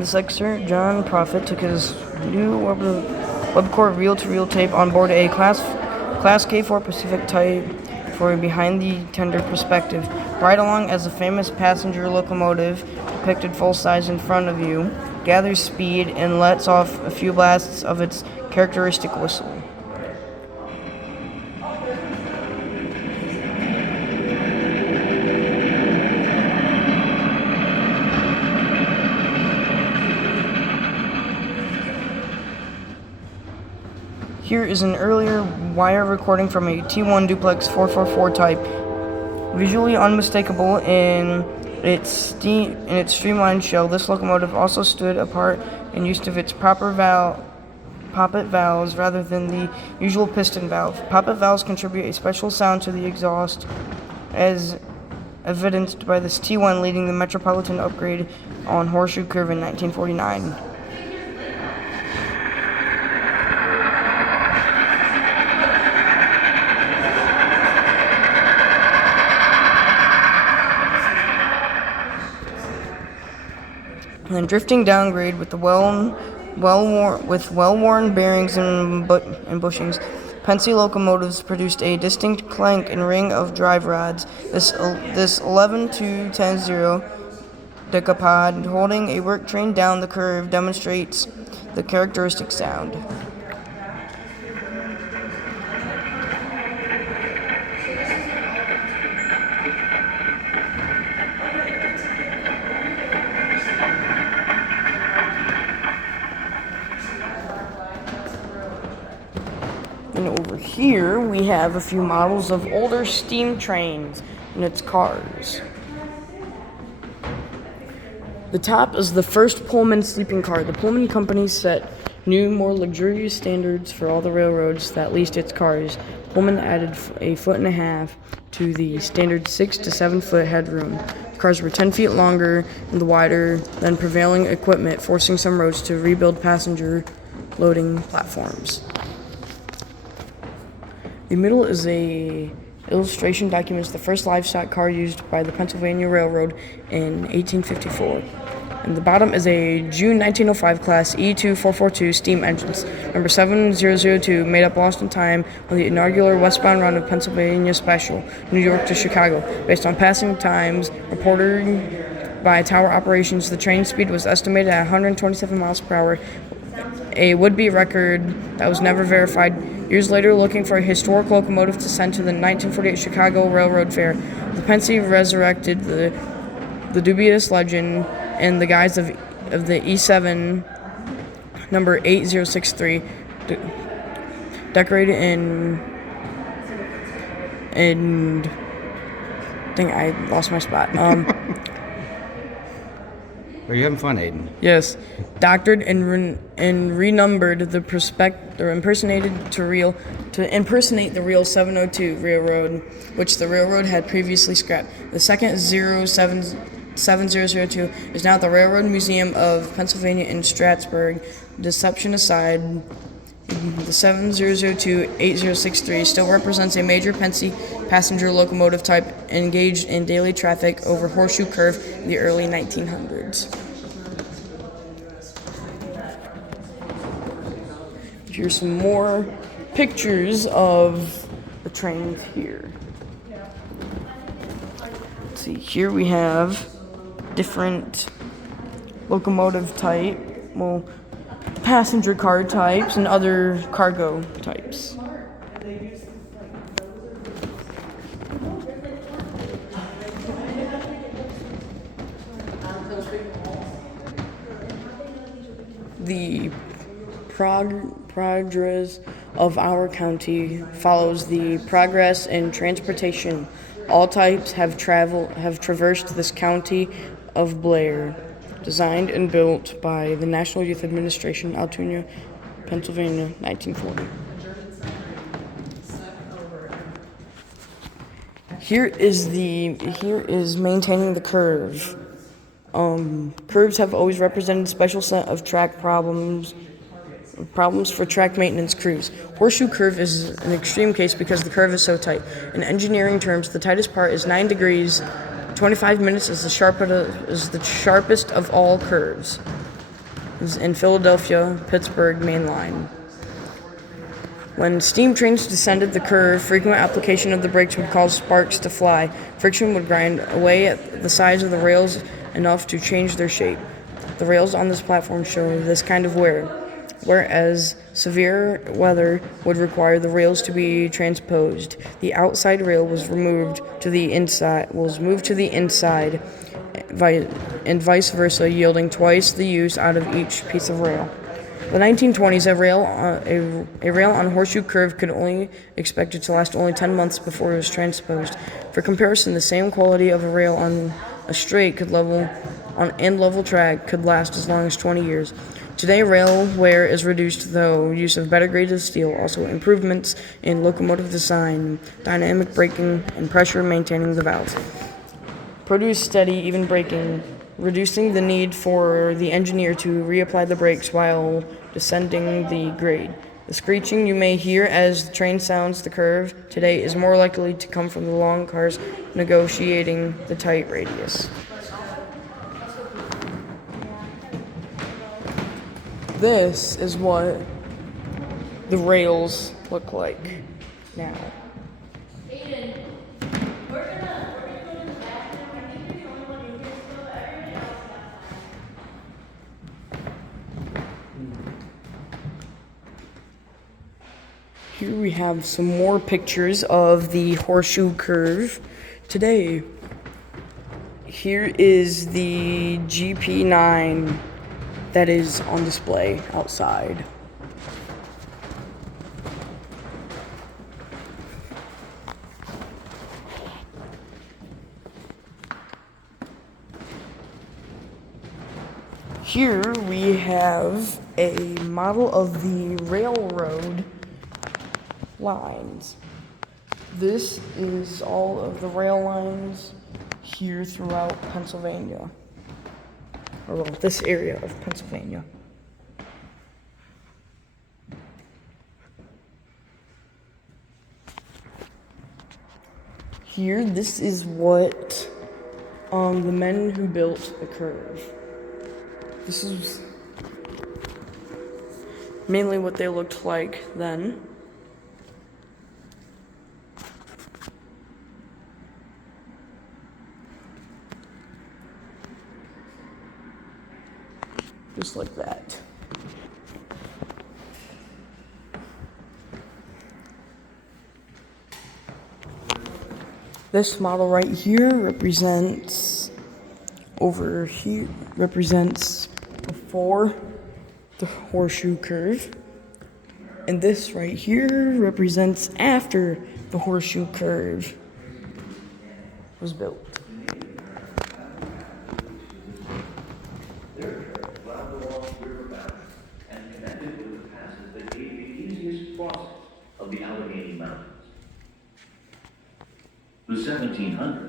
This excerpt, John Prophet took his new Webcore reel-to-reel tape on board a Class K4 Pacific Type for a behind-the-tender perspective. Ride along as a famous passenger locomotive, depicted full-size in front of you, gathers speed and lets off a few blasts of its characteristic whistle. Here is an earlier wire recording from a T1 duplex 444 type. Visually unmistakable in its streamlined shell, this locomotive also stood apart in use of its poppet valves rather than the usual piston valve. Poppet valves contribute a special sound to the exhaust, as evidenced by this T1 leading the Metropolitan upgrade on Horshoe Curve in 1949. And then drifting downgrade with the well-worn bearings and bushings, Pennsy locomotives produced a distinct clank and ring of drive rods. This 11-2-10-0 decapod holding a work train down the curve demonstrates the characteristic sound. And over here we have a few models of older steam trains and its cars. The top is the first Pullman sleeping car. The Pullman Company set new, more luxurious standards for all the railroads that leased its cars. Pullman added a 1.5 feet to the standard 6 to 7 foot headroom. The cars were 10 feet longer and wider than prevailing equipment, forcing some roads to rebuild passenger loading platforms. The middle is a illustration documents the first livestock car used by the Pennsylvania Railroad in 1854. And the bottom is a June 1905 class E2442 steam engines, number 7002, made up lost in time on the inaugural westbound run of Pennsylvania Special, New York to Chicago. Based on passing times reported by Tower Operations, the train speed was estimated at 127 miles per hour, a would-be record that was never verified. Years later, looking for a historic locomotive to send to the 1948 Chicago Railroad Fair, the Pennsy resurrected the dubious legend in the guise of the E7 number 8063, decorated in dang, I lost my spot. Are you having fun, Aiden? Yes, doctored and renumbered the impersonated to impersonate the real 702 railroad, which the railroad had previously scrapped. The second 07002 is now at the Railroad Museum of Pennsylvania in Stratford. Deception aside, the 7002-8063 still represents a major Pennsy passenger locomotive type engaged in daily traffic over Horshoe Curve in the early 1900s. Here's some more pictures of the trains here. Let's see, here we have different locomotive type, passenger car types and other cargo types. The progress of our county follows the progress in transportation. All types have traversed this county of Blair. Designed and built by the National Youth Administration, Altoona, Pennsylvania, 1940. Here is maintaining the curve. Curves have always represented a special set of track problems for track maintenance crews. Horshoe Curve is an extreme case because the curve is so tight. In engineering terms, the tightest part is 9 degrees. 25 minutes is the sharpest of all curves. in Philadelphia, Pittsburgh main line. When steam trains descended the curve, frequent application of the brakes would cause sparks to fly. Friction would grind away at the sides of the rails enough to change their shape. The rails on this platform show this kind of wear, whereas severe weather would require the rails to be transposed. The outside rail was moved to the inside, and vice versa, yielding twice the use out of each piece of rail. The 1920s, a rail on Horshoe curve could only expected to last only 10 months before it was transposed. For comparison, the same quality of a rail on a straight level track could last as long as 20 years. Today, rail wear is reduced through use of better grades of steel, also improvements in locomotive design, dynamic braking, and pressure maintaining the valves. Produce steady, even braking, reducing the need for the engineer to reapply the brakes while descending the grade. The screeching you may hear as the train sounds the curve today is more likely to come from the long cars negotiating the tight radius. This is what the rails look like now. Here we have some more pictures of the Horshoe curve today. Here is the GP9 that is on display outside. Here we have a model of the railroad lines. This is all of the rail lines here throughout Pennsylvania, or well, this area of Pennsylvania. Here, this is what the men who built the curve. This is mainly what they looked like then. Just like that. This model right here represents before the Horshoe curve, and this right here represents after the Horshoe curve was built. And connected with the passes that gave the easiest crossing of the Allegheny Mountains. The 1700s